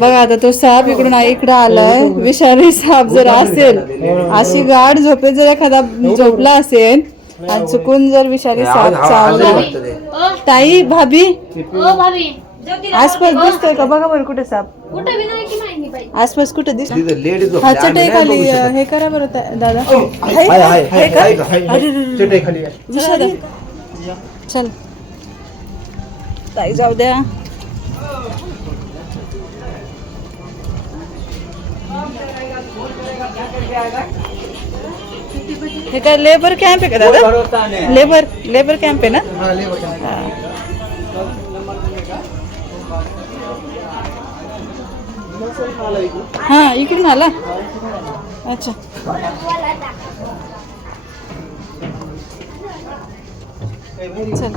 बघा आता तो साप इकडून इकडं आलाय. विषारी साप जर असेल अशी गाढ झोपेत जर एखादा झोपला असेल आणि चुकून जर विषारी साप चावला. ताई भाभी? ओ भाभी. आसपास दिसतोय का? बघा बरं कुठे साप. कुठं बी नाही की माहिती पाहिजे आसपास कुठे दिसत हा चटई खाली हे करा बरं दादा. चल. ताई जाऊ द्या. हे काय लेबर कॅम्प आहे का दादा? लेबर लेबर कॅम्प आहे ना? हा. हा इकडून आला? अच्छा. चल.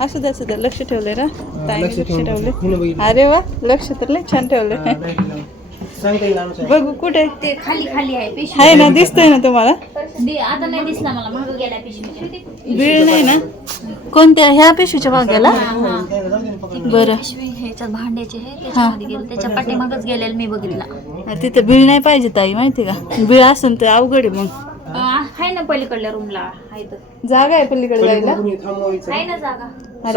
असू द्या असू द्या लक्ष ठेवलंय ना? ताईने लक्ष ठेवले अरे वा लक्ष तर लय छान ठेवलंय. बघू कुठे? ते खाली खाली आहे पिशवी आहे ना दिसतोय ना तुम्हाला? दे- आता नाही दिसला मला मागं गेला पिशवी बीळ नाही ना? कोणत्या ह्या पिशवीच्या भाग्याला बरं. पिशवी ह्याच्यात भांड्याची आहे त्याच्यामध्ये गेलं त्याच्या पाठीमागच गेलेलं मी बघितला. तिथे बीळ नाही पाहिजे ताई माहिती का? बीळ असेल तर अवघड आहे मग. ना पलीकडल्या रूमला आहे तर. जागा आहे पलीकडे जायला? आहे ना जागा. अरे,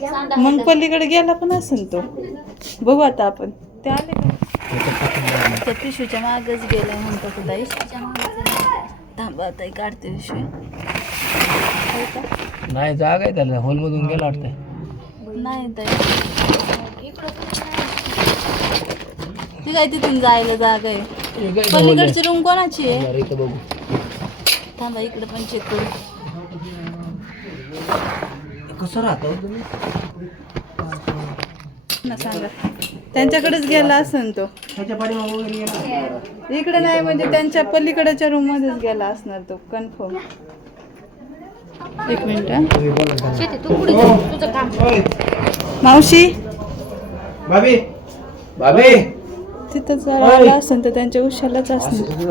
सांडा मग पलीकडे गेला पण असेल तो. बघू आता आपण. ते आले का? त्या पिशवीच्या मागच गेलाय म्हणतो तो ताई. थांबा ताई काढते पिशवी. का? नाही जागा आहे त्याला. हॉल मधून गेला वाटतं नाही ताई. ठीक आहे तिथून जायला जागा आहे? पलीकडची रूम कोणाची आहे? इथं बघू. थांबा इकडे पण चेक करू. कसं राहतो तुम्ही? ना सांगा. त्यांच्याकडेच गेला असेल तो. इकडे नाही म्हणजे त्यांच्या पलीकडच्या रूम मध्येच गेला असणार तो. कन्फर्म एक मिनिट हा. मावशी? भाभी. भाभी. तिथं जर आला असेल तर त्यांच्या उशालाच असणार.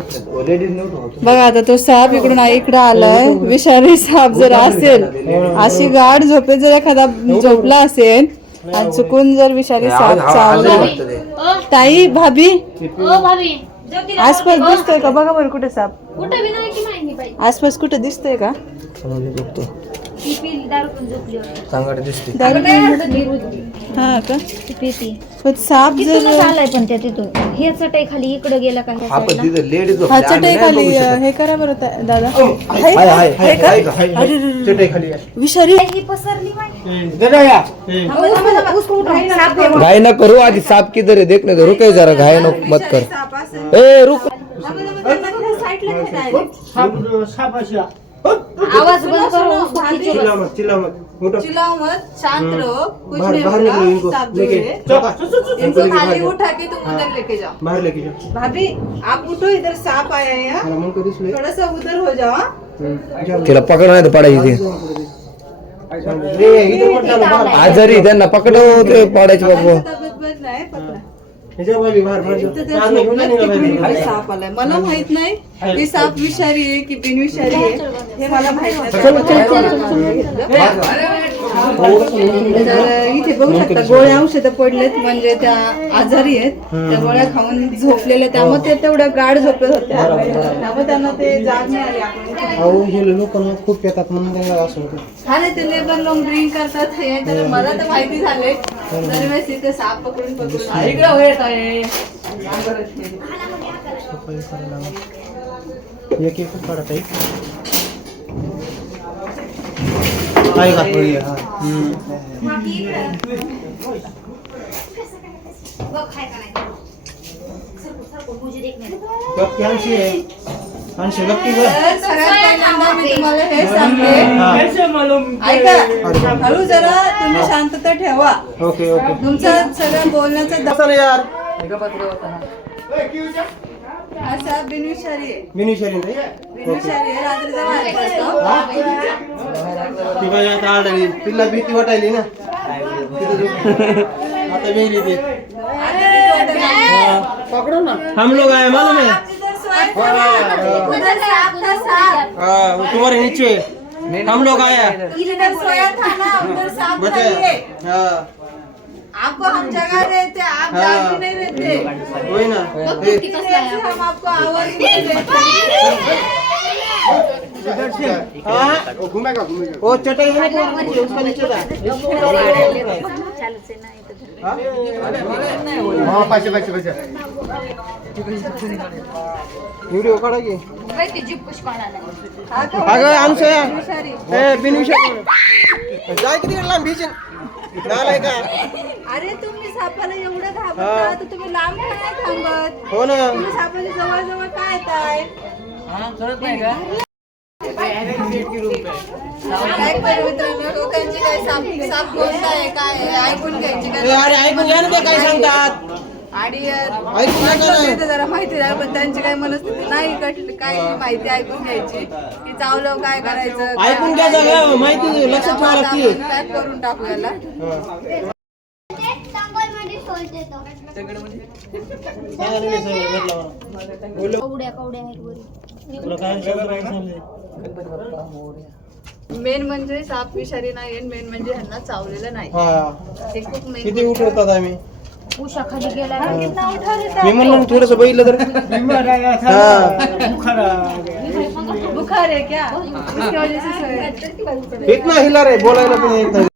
बघा आता तो साप इकडून इकडं आलाय. विषारी साप जर असेल अशी गाढ झोपेत जर एखादा झोपला असेल आणि चुकून जर विषारी साप चावला. ताई भाभी. ओ भाभी. आसपास दिसतोय का? बघा बरं कुठे साप. कुठं बी नाही की माहिती पाहिजे आसपास कुठे दिसतोय का? बघतो. सांगाड दिसते. दारू हा का? पण साप जर आलाय पण त्या तिथून. हे चटई खाली इकडे गेला का ह्या हा पण साईडला? तिथं लेडीज हा चटई खाली हे करा बरं ता- दादा. का? का? अरे. विषारी? ही पसरली माहिती घाई ना करू आधी साप किधर है देखने दो रुके जरा घाई नो मत कर. ए रुक. आवाज बंद करो उसको खींचो बस. चिल्लाओ मत शांत रहो. कुछ नहीं होगा साप जो है इनको खाली उठा के तुम उधर लेके जाओ बाहर लेके जाओ भाभी आप उठो इधर सांप आया है यहाँ थोड़ा सा उधर हो जाओ हाँ? तिला पकड नाही तर पडायची ती. मत बाहर. आजारी त्यांना पकडव ते पडायचे बाबू. तब्येत पकडा. मला माहीत नाही की साप विषारी आहे की बिनविषारी आहे. हे मला माहीत नाही. तर इथे बघू शकता गोळ्या औषधं पडलेत म्हणजे त्या आजारी आहेत त्या गोळ्या खाऊन झोपलेल्या त्यामुळे ते तेवढ्या गाढ झोपत होत्या त्यामुळे त्यांना ते जाग नाही अहो हे लोक खूप येतात म्हणून त्यांना असं होतं. हा नाही ते लेबर लोक ड्रिंक करतात हे तर मला तर माहिती झाले दरवेळेस इथे साप पकडून पकडून इकडं आहे. लागेल. एक काढत आहे का? हा आहे. सगळ्यात पहिल्यांदा मी तुम्हाला हे सांगते. ऐका हळू जरा तुम्ही शांतता ठेवा. Okay okay. तुमचा सगळं बोलण्याचा यार. असा बिनविषारी आहे. मिनी शरीर रे बिनविषारी आहे. रात्रीचा. ती बाई आता आढळली. तिला भीती वाटायली ना. आता वेगळी ते पकडो ना हम लोग आए मालूम है उधर साप था साप हाँ. वो तुम्हारे नीचे हम लोग आए इधर सोया था ना. उधर साप बचे है. आपको हम जगह देते जागी नहीं रहते होय ना हम आपको आवाज हाँ? चटाई है? ना उसका नीचे. व्हिडिओ काढा की. अगं बिनविषय जाय किती लांब भीजन का? अरे तुम्ही सापाला एवढं घाबरता तर तुम्ही लांब का नाही थांबत. हो ना. तुम्ही सापाच्या जवळ जवळ काय येताय लोकांची काय साप साप कोणता आहे काय आहे, ऐकून घ्यायची अरे ऐकून घ्या ना ते काय सांगतात आणि अं, ऐकून घ्या का नाही? ते जरा माहिती द्या पण त्यांची काही मनस्थिती नाही कटली काय माहिती ऐकून घ्यायची की चावलं काय करायचं काय ऐकून घ्या माहिती लक्षात ठेवा त्यामुळे लागते आपण पॅक करून टाकू याला कवड्या कवड्या आहेत वरी मेन म्हणजे साप विषारी नाही मेन म्हणजे ह्यांना चावलेलं नाही. हा. ते खूप मेन किती उठवतात आम्ही? उषा खाली गेला. मी म्हणलं थोडस बघितलं तर. हा. बुखार आहे क्या उसकी वजह से सोए. इतना हिला रे बोलायला पण येत नाही.